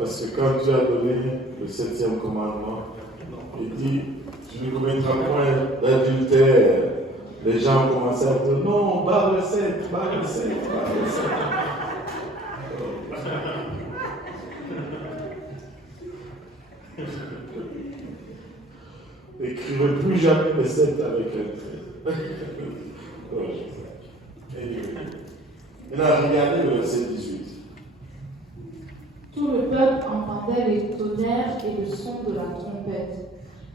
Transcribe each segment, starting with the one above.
parce que quand Dieu a donné le 7e commandement, il dit, tu ne commettras point d'adultère. Les gens ont commencé à dire, non, barre le 7, barre le 7, barre le 7. N'écrivez plus jamais le 7 avec un trait. Maintenant, regardez le verset 18. Tout le peuple entendait les tonnerres et le son de la trompette.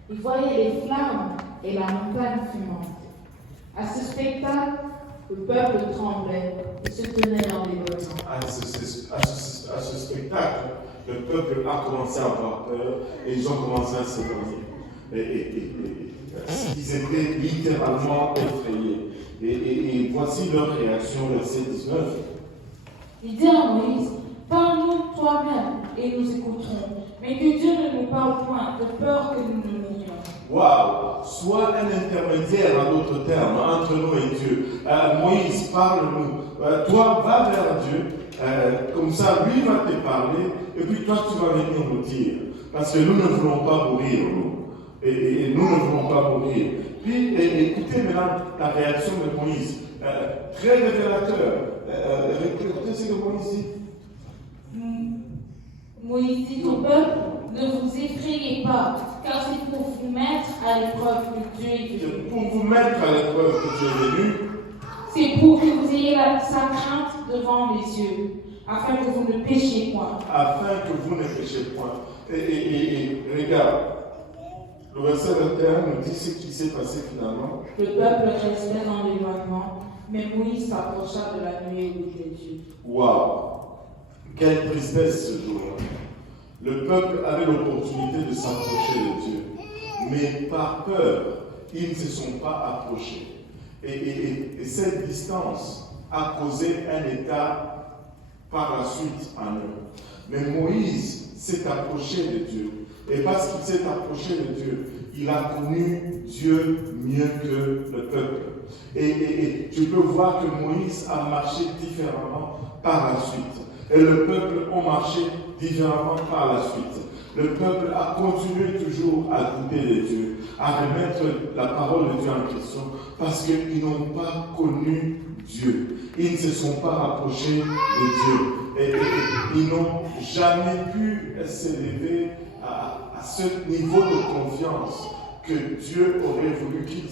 Il voyait les flammes et la montagne fumante. À ce spectacle, le peuple tremblait et se tenait dans les volants. À ce spectacle, le peuple a commencé à avoir peur et ils ont commencé à s'éloigner. Ils étaient littéralement effrayés. Et voici leur réaction, verset 19. Il dit à Moïse, parle-nous toi-même et nous écouterons, mais que Dieu ne nous parle point, de peur que nous ne mourions. Waouh! Sois un intermédiaire, en d'autres termes, entre nous et Dieu. Moïse, parle-nous. Toi, va vers Dieu. Comme ça, lui va te parler. Et puis toi, tu vas venir nous dire. Parce que nous ne voulons pas mourir, nous. Et nous ne voulons pas mourir. Puis, écoutez maintenant la réaction de Moïse. Très révélateur. Écoutez ce que Moïse dit. Moïse dit au peuple, ne vous effrayez pas, car c'est pour vous mettre à l'épreuve que Dieu est venu. Pour vous mettre à l'épreuve que Dieu est venu. C'est pour que vous ayez sa crainte devant les yeux, afin que vous ne péchiez point. Afin que vous ne péchiez point. Et regarde, le verset 21 nous dit ce qui s'est passé finalement. Le peuple restait dans l'éloignement, mais Moïse s'approcha de la nuée où était Dieu. Waouh! Quelle tristesse ce jour-là. Le peuple avait l'opportunité de s'approcher de Dieu, mais par peur, ils ne se sont pas approchés. Et cette distance a causé un état par la suite en eux. Mais Moïse s'est approché de Dieu. Et parce qu'il s'est approché de Dieu, il a connu Dieu mieux que le peuple. Et tu peux voir que Moïse a marché différemment par la suite. Et le peuple a marché différemment par la suite. Le peuple a continué toujours à douter de Dieu, à remettre la parole de Dieu en question, parce qu'ils n'ont pas connu Dieu. Ils ne se sont pas rapprochés de Dieu. Et ils n'ont jamais pu s'élever à ce niveau de confiance que Dieu aurait voulu qu'il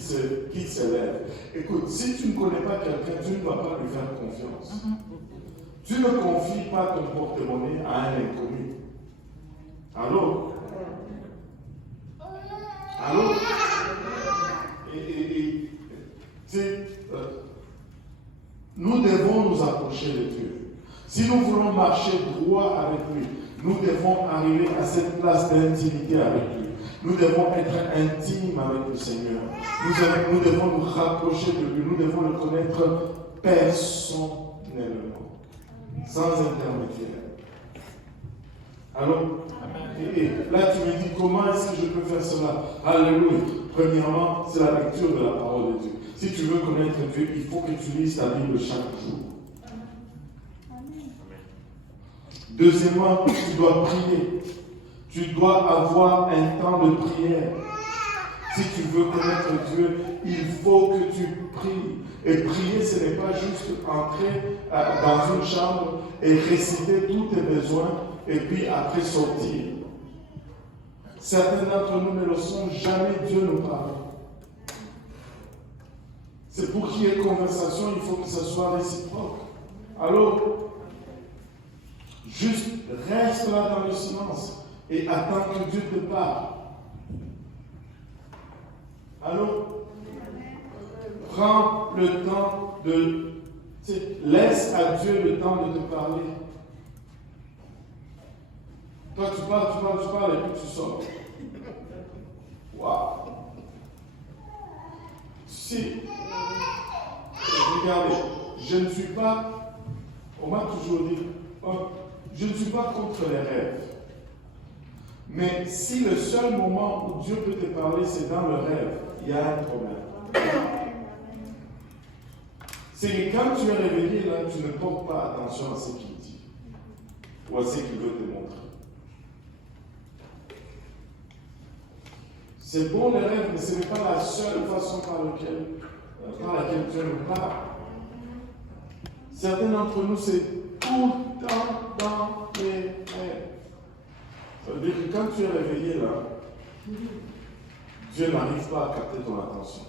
s'élève. Écoute, si tu ne connais pas quelqu'un, tu ne dois pas lui faire confiance. Tu ne confies pas ton porte-monnaie à un inconnu. Allô? Allô? Nous devons nous approcher de Dieu. Si nous voulons marcher droit avec lui, nous devons arriver à cette place d'intimité avec lui. Nous devons être intimes avec le Seigneur. Nous devons nous rapprocher de lui. Nous devons le connaître personnellement, sans intermédiaire. Alors, et là tu me dis, comment est-ce que je peux faire cela? Alléluia. Premièrement, c'est la lecture de la parole de Dieu. Si tu veux connaître Dieu, il faut que tu lises ta Bible chaque jour. Deuxièmement, tu dois prier. Tu dois avoir un temps de prière. Si tu veux connaître Dieu, il faut que tu pries. Et prier, ce n'est pas juste entrer dans une chambre et réciter tous tes besoins et puis après sortir. Certains d'entre nous ne le sont jamais, Dieu nous parle. C'est pour qu'il y ait conversation, il faut que ce soit réciproque. Alors, juste reste là dans le silence et attends que Dieu te parle. Alors, prends le temps de... Laisse à Dieu le temps de te parler. Toi, tu parles et puis tu sors. Waouh! Si, regardez, je ne suis pas, on m'a toujours dit, je ne suis pas contre les rêves. Mais si le seul moment où Dieu peut te parler, c'est dans le rêve, il y a un problème. C'est que quand tu es réveillé, là, tu ne portes pas attention à ce qu'il dit ou à ce qu'il veut te montrer. C'est bon les rêves, mais ce n'est pas la seule façon par laquelle Dieu nous parle. Certains d'entre nous, c'est tout le temps dans les rêves. Ça veut dire que quand tu es réveillé là, Dieu n'arrive pas à capter ton attention.